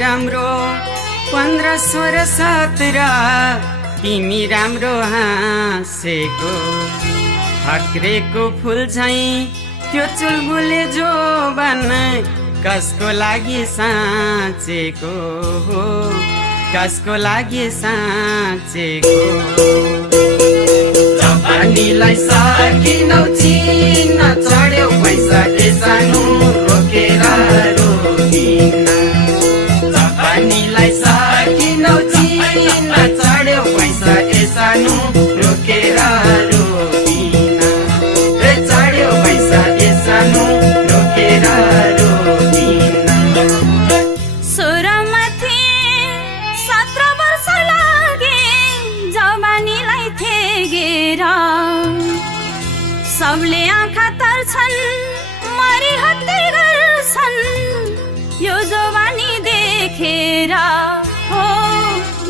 राम्रो 15 16 17 तिमी राम्रो हाँसेको हक्रेको फुल झैं त्यो चुलबुले जोबन कसको लागि साँचेको हो कसको लागि साँचेको जवानीलाई सकिनौ चिन्न चढ्यौ पैसा के सानो रोकेर रोकिन जवानीलाई सकिनौ चिन्न चढ्यौ पैसा के सानो रोकेर रोकिन रे चढ्यौ पैसा के सानो रोकेर रोकिन 16 माथि 17 वर्ष लागे जवानीलाई थेगेर सबले आँखा तर्छन् मरि हत्या गर्छन् यो जवानी देखेर हो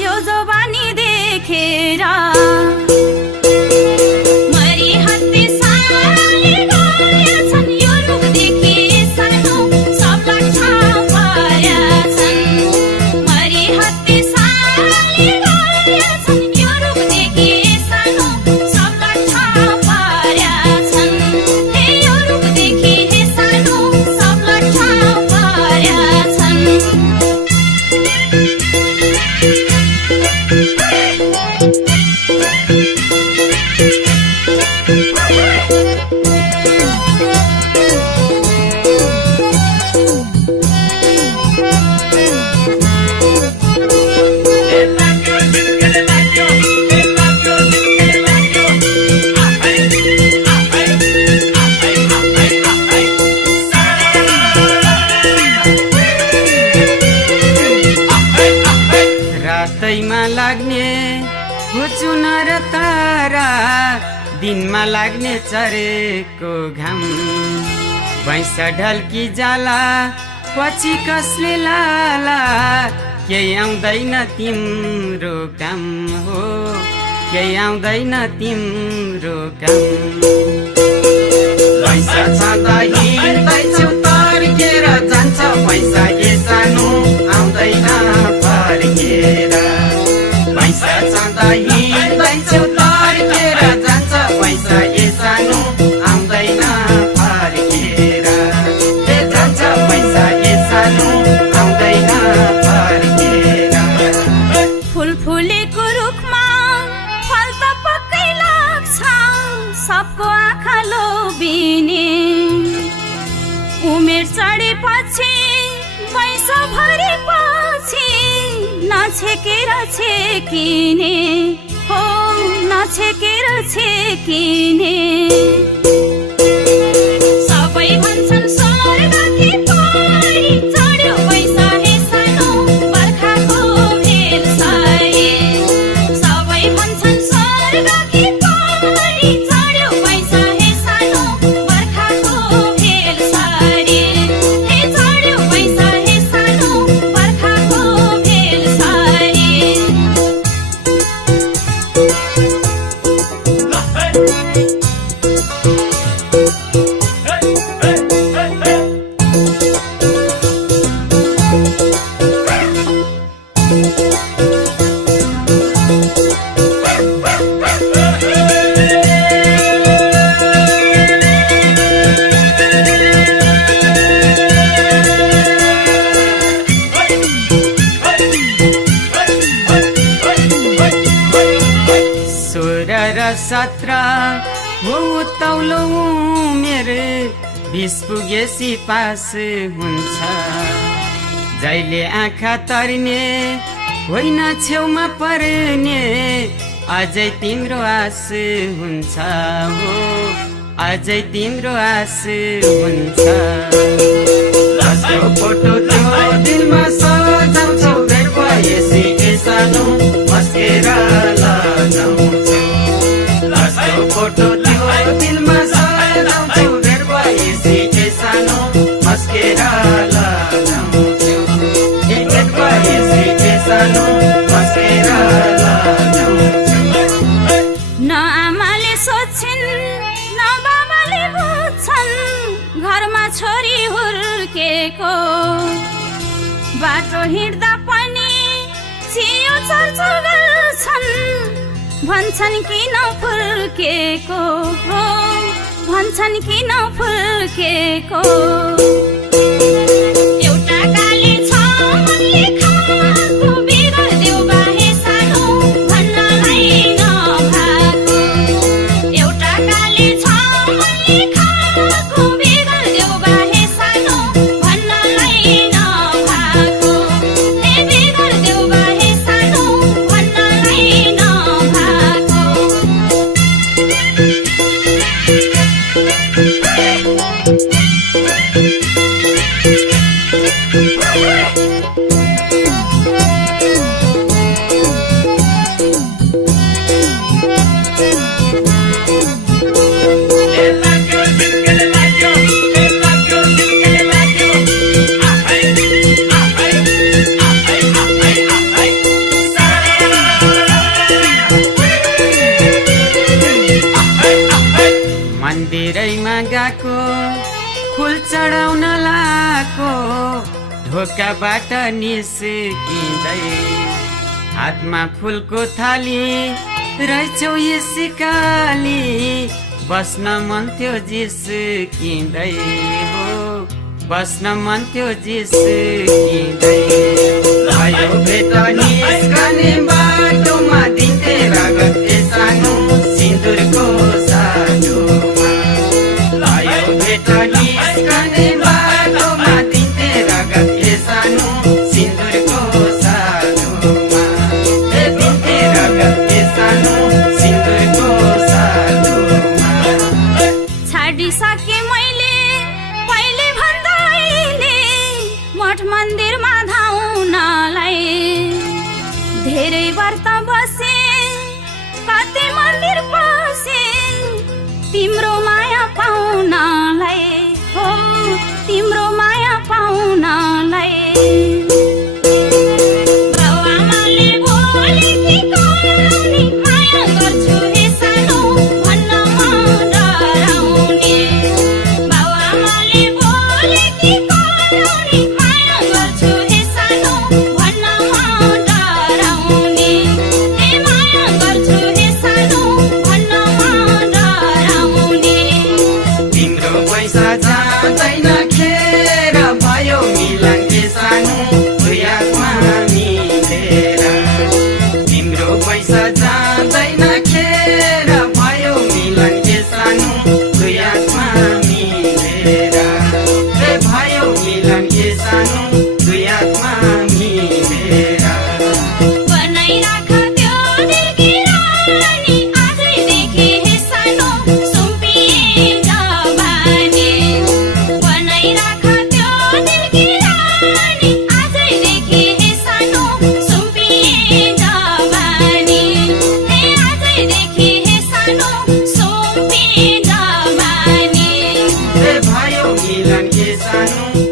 यो जवानी देखेर मरि हत्या साले गएछन् यो रुख देखि सानो सबलाई थाहा पारेछन् मरि हत्या साले गएछन् यो रुख देखि सानो सबलाई थाहा पारेछन् हे यो रुख देखि सानो सबलाई थाहा पारेछन् रातैमा लाग्ने हुचुन र तारा दिनमा लाग्ने चरेको घाम भैँसा ढल्की जाला पछि कसले लाला केही आउँदैन तिम्रो काम हो केही आउँदैन तिम्रो काम पैसा छँदा हिँड्दैछु तर्केर जान्छ पैसा के सानो आउँदैन फर्केर पैसा छँदा हिँड्दैछु तर्केर जान्छ पैसा के सानो आउँदैन फर्केर ए जान्छ पैसा के सानो आउँदैन फर्केर फुल फुलेको रुखमा फल त पक्कै लाग्छ सबको आँखा लोभिने उमेर चढेपछि पैसा भरेपछि नछेकेर छेकिने हो नछेकेर छेकिने सबै भन्छन् स्वर्गकी परी चढ्यो पैसा हे सानो बर्खाको भेलसारी सबै भन्छन् स्वर्गकी परी चढ्यो पैसा हे सानो बर्खाको भेलसारी हे चढ्यो पैसा हे सानो बर्खाको भेलसारी सत्र हो तौलो उमेर 20 पुगेसी पास हुन्छ जहिले आँखा तर्ने होइन छेउमा पर्ने अझै तिम्रो आस हुन्छ हो अझै तिम्रो आस हुन्छ फोटो त्यो दिलमा सजाउँछौ भेट भएपछि के सानो मस्केर लगाउँछौ छोरी हुर्केको बाटो हिँड्दा पनि छियो चर्चो गर्छन् भन्छन् किन फुर्केको हो भन्छन् किन फुर्केको एउटा गाली छ मनले खाएको बिगार्देऊ बाहे सानो भन्नलाई नभाको एउटा गाली छ मनले खाएको बिगार्देऊ बाहे सानो भन्नलाई नभाको ए बिगार्देऊ बाहे सानो भन्नलाई नभाको मन्दिरैमा गएको फुल चढाउन लाको ढोकाबाट निस्किँदै हातमा फुलको थाली रहेछौ सिकाली बस्न मन थियो जिस्किँदै हो बस्न मन थियो जिस्किँदै आयो भेट निस्कने बाटोमा दिन्थे रगत सानो सिन्दुरको साटोमा आयो भेट निस्कने बाटोमा दिन्थे रगत सानो सिन्दुरको साटोमा दिन्थे रगत सानो सिन्दुरको साटोमा छाडिसके मैले पहिले भन्दा अहिले मठ मन्दिरमा धाउनलाई धेरै व्रत बसे कतै मन्दिर पसे तिम्रो माया पाउनलाई हो तिम्रो माया पाउनलाई बाउआमाले बोले कि कराउने माया गर्छु हे सानो भन्न म डराउने बाउआमाले बोले कि कराउने माया गर्छु हे सानो भन्न म डराउने हे माया गर्छु हे सानो भन्न म डराउने तिम्रो पैसा जाँदैन खेर भयो मिलन के सानो भुयामा मिलेर तिम्रो पैसा जाँदैन खेर भयो मिलन के सानो भुयामा मिलेर भयो मिलन के सानो भुयामा मिलेर बनाइराख त्यो दिलकी रानी आजैदेखि हे सानो सुम्पिए जवानी बनाइराख त्यो दिलकी रानी आजैदेखि हे सानो सुम्पिए जवानी हे आजैदेखि हे सानो सुम्पिए जवानी भयो मिलन के सानो